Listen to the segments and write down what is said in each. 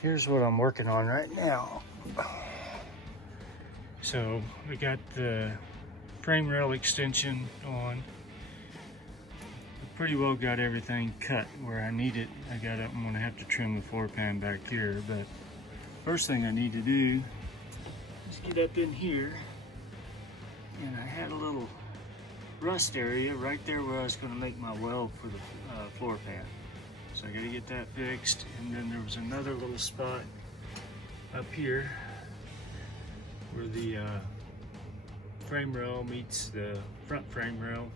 Here's what I'm working on right now. So we got the frame rail extension on. Pretty well got everything cut where I need it. I'm gonna have to trim the floor pan back here, but first thing I need to do is get up in here, and I had a little rust area right there where I was gonna make my weld for the floor pan. So I gotta get that fixed, and then there was another little spot up here where the frame rail meets the front frame rail.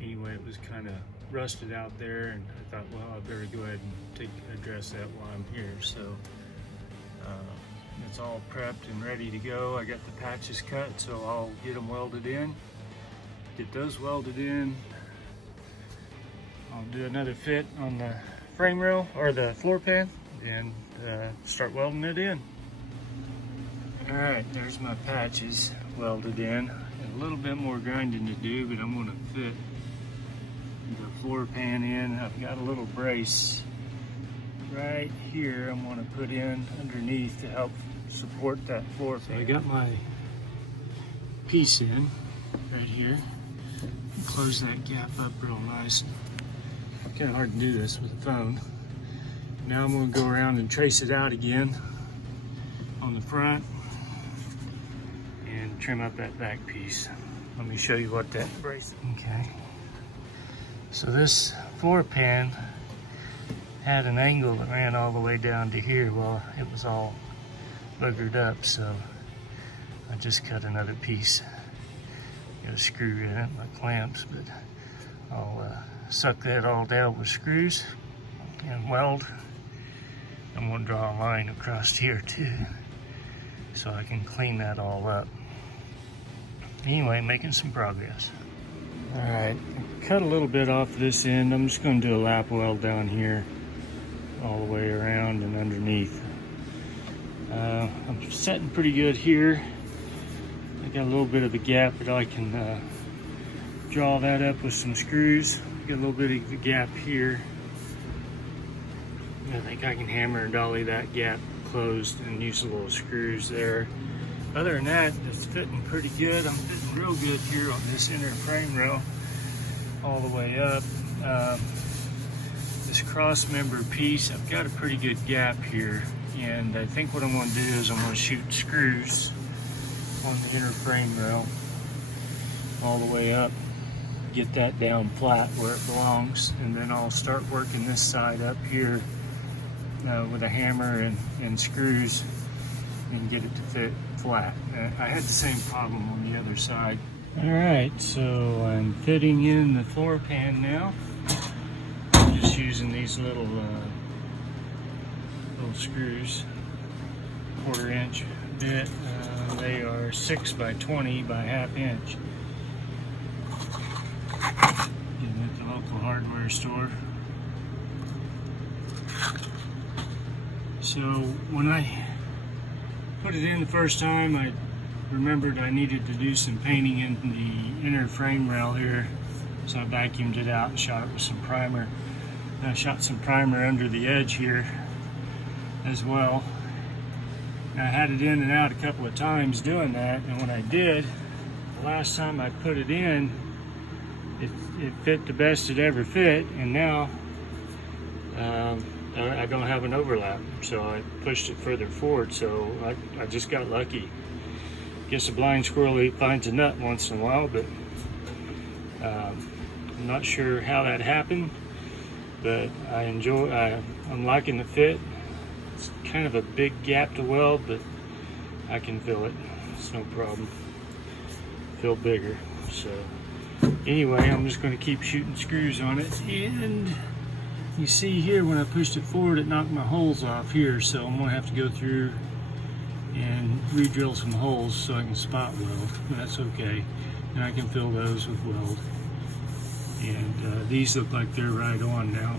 Anyway, it was kind of rusted out there, and I thought, well, I better go ahead and address that while I'm here. So it's all prepped and ready to go. I got the patches cut, so I'll get them welded in. Get those welded in. I'll do another fit on the frame rail or the floor pan and start welding it in. All right, there's my patches welded in. A little bit more grinding to do, but I'm going to fit the floor pan in. I've got a little brace right here I'm going to put in underneath to help support that floor pan. So I got my piece in right here. Close that gap up real nice. Kind of hard to do this with a phone. Now I'm going to go around and trace it out again on the front and trim up that back piece. Let me show you what that brace is. Okay. So this floor pan had an angle that ran all the way down to here. Well, it was all buggered up, so I just cut another piece. Got a screw in it, my clamps, but I'll suck that all down with screws and weld. I'm going to draw a line across here too, so I can clean that all up. Anyway, making some progress. All right, cut a little bit off this end. I'm just going to do a lap weld down here all the way around and underneath. I'm setting pretty good here. I got a little bit of a gap, but I can draw that up with some screws. Got a little bit of a gap here. I think I can hammer and dolly that gap closed and use a little screws there. Other than that, it's fitting pretty good. I'm fitting real good here on this inner frame rail all the way up. This cross member piece, I've got a pretty good gap here, and I think what I'm going to do is I'm going to shoot screws on the inner frame rail all the way up, get that down flat where it belongs, and then I'll start working this side up here with a hammer and screws and get it to fit flat. I had the same problem on the other side. All right, so I'm fitting in the floor pan now. I'm just using these little screws, 1/4 inch bit. They are 6 by 20 by 1/2 inch. Getting at the local hardware store. So when I put it in the first time, I remembered I needed to do some painting in the inner frame rail here. So I vacuumed it out and shot it with some primer. And I shot some primer under the edge here as well. And I had it in and out a couple of times doing that, and when I did, the last time I put it in, it fit the best it ever fit, and now I don't have an overlap, so I pushed it further forward, so I just got lucky. Guess a blind squirrel finds a nut once in a while, but I'm not sure how that happened, but I'm liking the fit. It's kind of a big gap to weld, but I can fill it. It's no problem. Feel bigger. So anyway, I'm just going to keep shooting screws on it, and you see here when I pushed it forward, it knocked my holes off here, so I'm going to have to go through and re-drill some holes so I can spot weld. That's okay, and I can fill those with weld. And these look like they're right on now.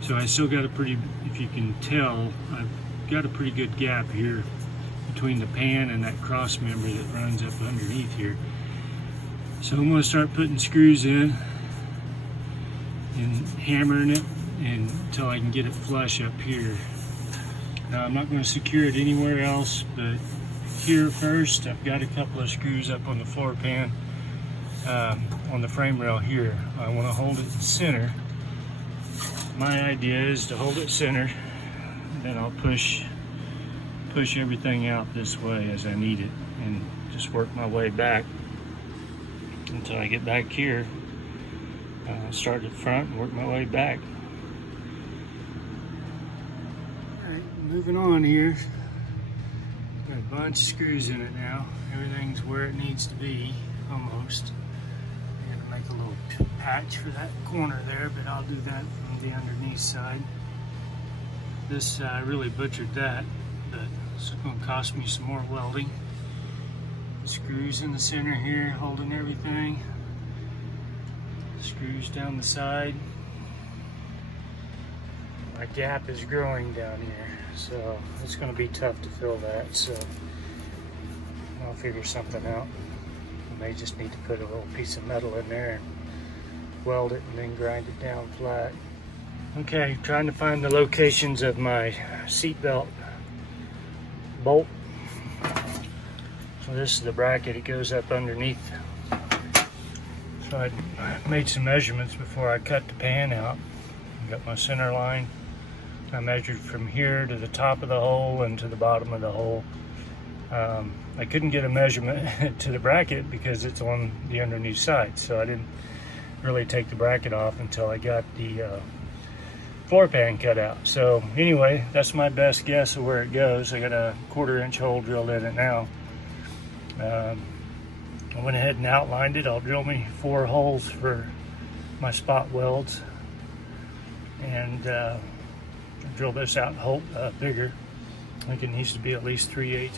So I still got a pretty, if you can tell, I've got a pretty good gap here between the pan and that cross member that runs up underneath here. So I'm going to start putting screws in and hammering it until I can get it flush up here. Now I'm not going to secure it anywhere else but here first. I've got a couple of screws up on the floor pan on the frame rail here. I want to hold it center. My idea is to hold it center, then I'll push everything out this way as I need it and just work my way back until I get back here. Start at the front and work my way back. Alright, moving on here. Got a bunch of screws in it now. Everything's where it needs to be, almost. I got to make a little patch for that corner there, but I'll do that from the underneath side. This, I really butchered that, but it's going to cost me some more welding. The screws in the center here, holding everything. Screws down the side. My gap is growing down here, so it's going to be tough to fill that, so I'll figure something out. I may just need to put a little piece of metal in there and weld it and then grind it down flat. Okay, trying to find the locations of my seatbelt bolt. So this is the bracket, it goes up underneath. So I made some measurements before I cut the pan out. Got my center line. I measured from here to the top of the hole and to the bottom of the hole. I couldn't get a measurement to the bracket because it's on the underneath side, so I didn't really take the bracket off until I got the floor pan cut out. So anyway, that's my best guess of where it goes. I got a 1/4 inch hole drilled in it now. I went ahead and outlined it. I'll drill me 4 holes for my spot welds, and drill this out bigger. I think it needs to be at least 3/8.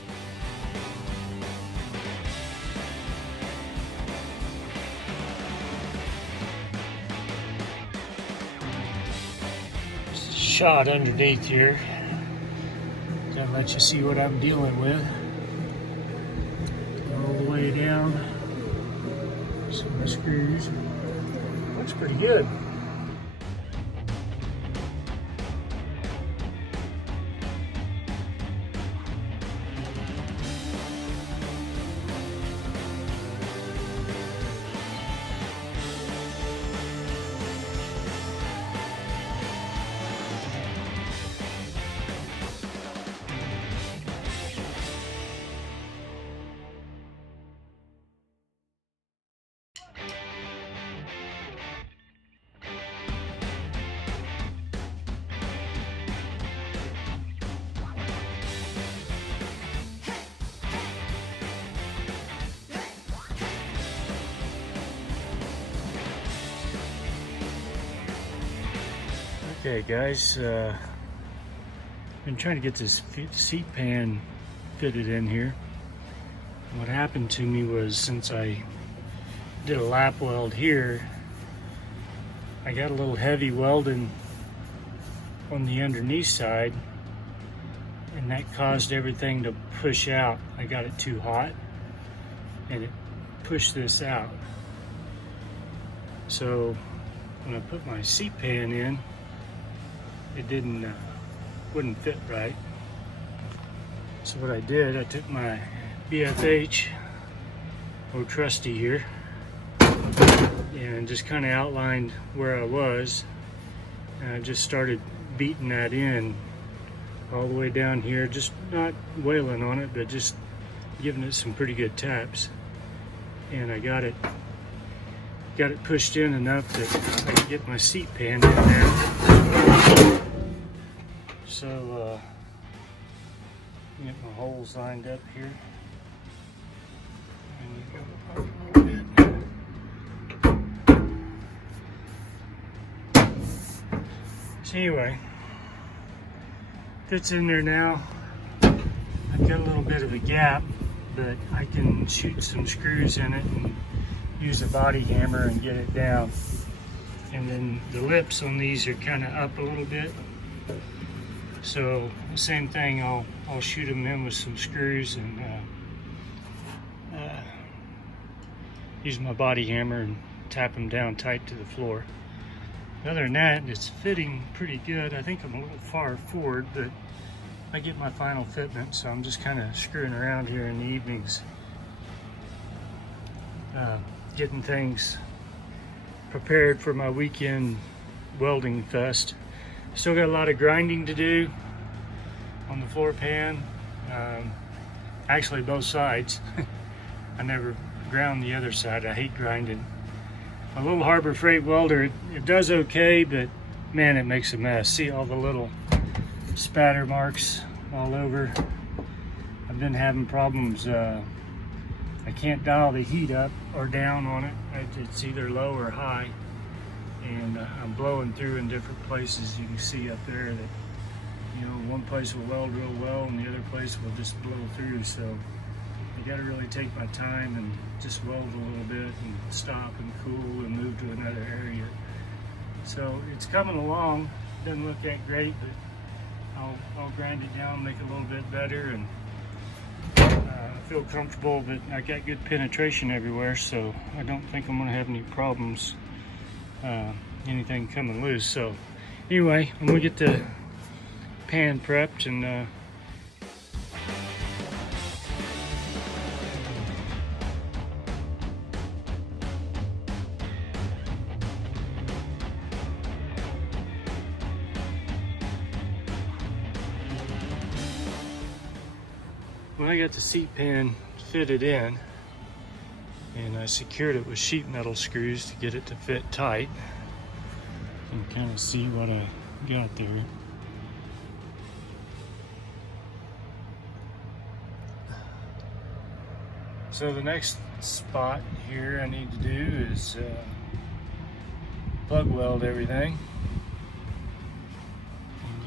Shot underneath here. Gonna let you see what I'm dealing with. All the way down. Some of the screws. Looks pretty good. Okay guys, been trying to get this seat pan fitted in here. What happened to me was, since I did a lap weld here, I got a little heavy welding on the underneath side, and that caused everything to push out. I got it too hot and it pushed this out. So when I put my seat pan in, it wouldn't fit right. So what I did, I took my BFH, old trusty here, and just kind of outlined where I was, and I just started beating that in all the way down here, just not wailing on it, but just giving it some pretty good taps. And I got it pushed in enough that I could get my seat pan in there. So get my holes lined up here. So anyway, fits in there now. I've got a little bit of a gap, but I can shoot some screws in it and use a body hammer and get it down. And then the lips on these are kind of up a little bit. So the same thing, I'll shoot them in with some screws and use my body hammer and tap them down tight to the floor. Other than that, it's fitting pretty good. I think I'm a little far forward, but I get my final fitment, so I'm just kind of screwing around here in the evenings, getting things prepared for my weekend welding fest. Still got a lot of grinding to do on the floor pan. Actually, both sides. I never ground the other side. I hate grinding. My little Harbor Freight welder, it does okay, but man, it makes a mess. See all the little spatter marks all over. I've been having problems. I can't dial the heat up or down on it. It's either low or high, and I'm blowing through in different places. You can see up there that, you know, one place will weld real well and the other place will just blow through. So I got to really take my time and just weld a little bit and stop and cool and move to another area. So it's coming along. Doesn't look that great, but I'll grind it down, make it a little bit better, and I feel comfortable that I got good penetration everywhere, so I don't think I'm going to have any problems, anything coming loose. So anyway, I'm going to get the pan prepped and when I got the seat pan fitted in, and I secured it with sheet metal screws to get it to fit tight. You can kind of see what I got there. So the next spot here I need to do is plug weld everything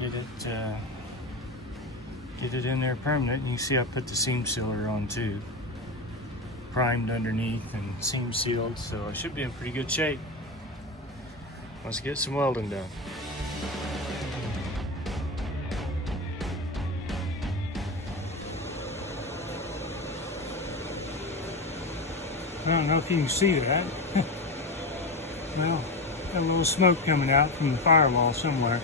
and get it in there permanent. You can see I put the seam sealer on too, primed underneath and seam sealed, so I should be in pretty good shape. Let's get some welding done. I don't know if you can see that. Well, got a little smoke coming out from the firewall somewhere.